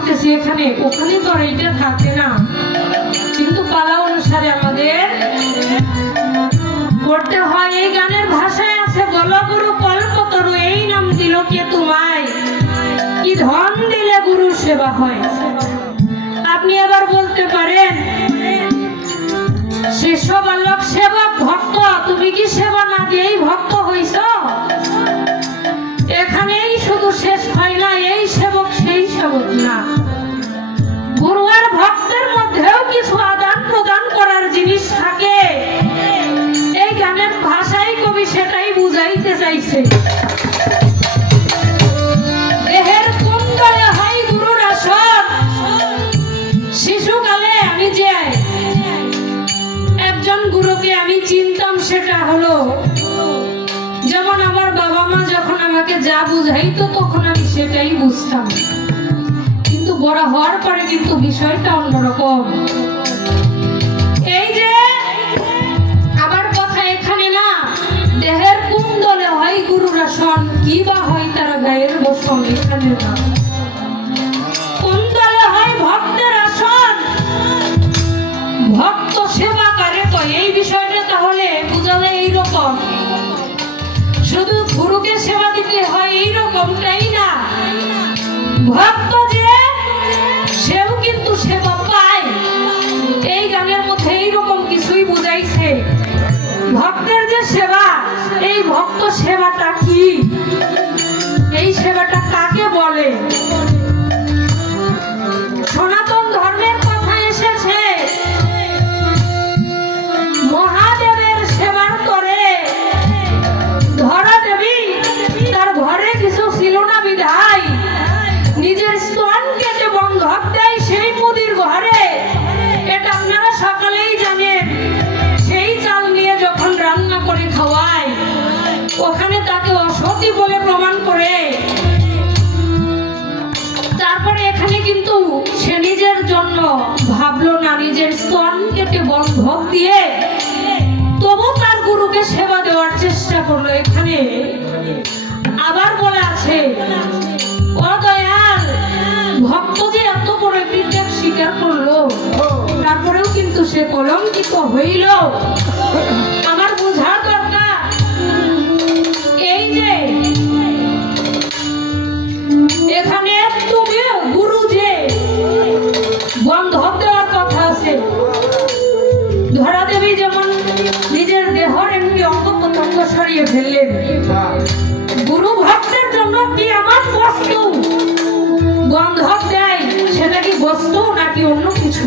করতেছি এখানে, ওখানে তো আর এইটা থাকে না, কিন্তু পালা অনুসারে আমাদের করতে হয়। এই গানের ভাষায় আছে, বলো গুরু কল্পতরু এই নাম দিল কে তোমায়, কি ধন দিলে গুরু সেবা হয়। আপনি এবার বলতে পারেন শিষ্য বালক সেবক ভক্ত, তুমি কি সেবা না দিয়েই ভক্ত হইছ? এখানেই শুধু শেষ হয় না, এই সেবক সেই সেবক না, গুরু আর ভক্তের মধ্যেও কিছু আদান প্রদান করার জিনিস থাকে। এই গানের ভাষায় কবি সেটাই বুঝাইতে চাইছে। দেহের কুণ্ডলে হয় গুরুর আসন। শিশুকালে আমি যে একজন গুরুকে আমি চিনতাম, সেটা হলো যেমন আমার বাবা মা যখন আমাকে যা বুঝাইতো তখন আমি সেটাই বুঝতাম, কিন্তু বড় হওয়ার পরে কিন্তু বিষয়টা অন্যরকম। এই যে আবার কথা এখানে না, দেহের কুণ্ডলে হয় গুরুর আসন, কি বা হয় তারা গায়ের বসন, এখানে না, কুণ্ডলে হয় ভক্তের আসন। ভক্ত সেবা করে কয়, এই বিষয়টা তাহলে বুঝালে এইরকম, শুধু গুরুকে সেবা দিতে হয় এইরকমটাই না, ভক্ত যে সেও কিন্তু সেবা পায়। এই গানের মধ্যে এইরকম কিছুই বুঝাইছে। ভক্তের যে সেবা, এই ভক্ত সেবাটা কি, এই সেবাটা কাকে বলে? সনাতন ধর্মের কথা এসেছে, মহাদেবের সেবার করে ধরা দেবী তার ঘরে কিছু ছিল না বিধায় নিজের স্তন কেটে বন্ধক দেয় সেই মুদির ঘরে। এটা আপনারা সকালেই জানেন। সেই চাল নিয়ে যখন রান্না করে খাওয়ায়, ওখানে তাকে অসতী বলে প্রমাণ করে। তারপরে এখানে কিন্তু সে নিজের জন্য ভাবলো না, নিজের স্তন কেটে বন্ধক দিয়ে তবু তার গুরুকে সেবা দেওয়ার চেষ্টা করলো। এখানে আবার বলা আছে, ও দয়াল, ভক্ত যে এত বড় বিদ্যা স্বীকার করলো, তারপরেও কিন্তু সে কলঙ্কিত হইল। আমার বোঝার দরকার, এই যে এখানে তুমি গুরু যে বন্ধক দেওয়ার কথা আছে, ধরা দেবী যেমন নিজের দেহর এমনি অঙ্গ প্রত্যঙ্গ সরিয়ে ফেললেন, গুরু ভক্তের জন্য কি আমার বস্তু বন্ধক দেয়, সেটা কি বস্তু নাকি অন্য কিছু?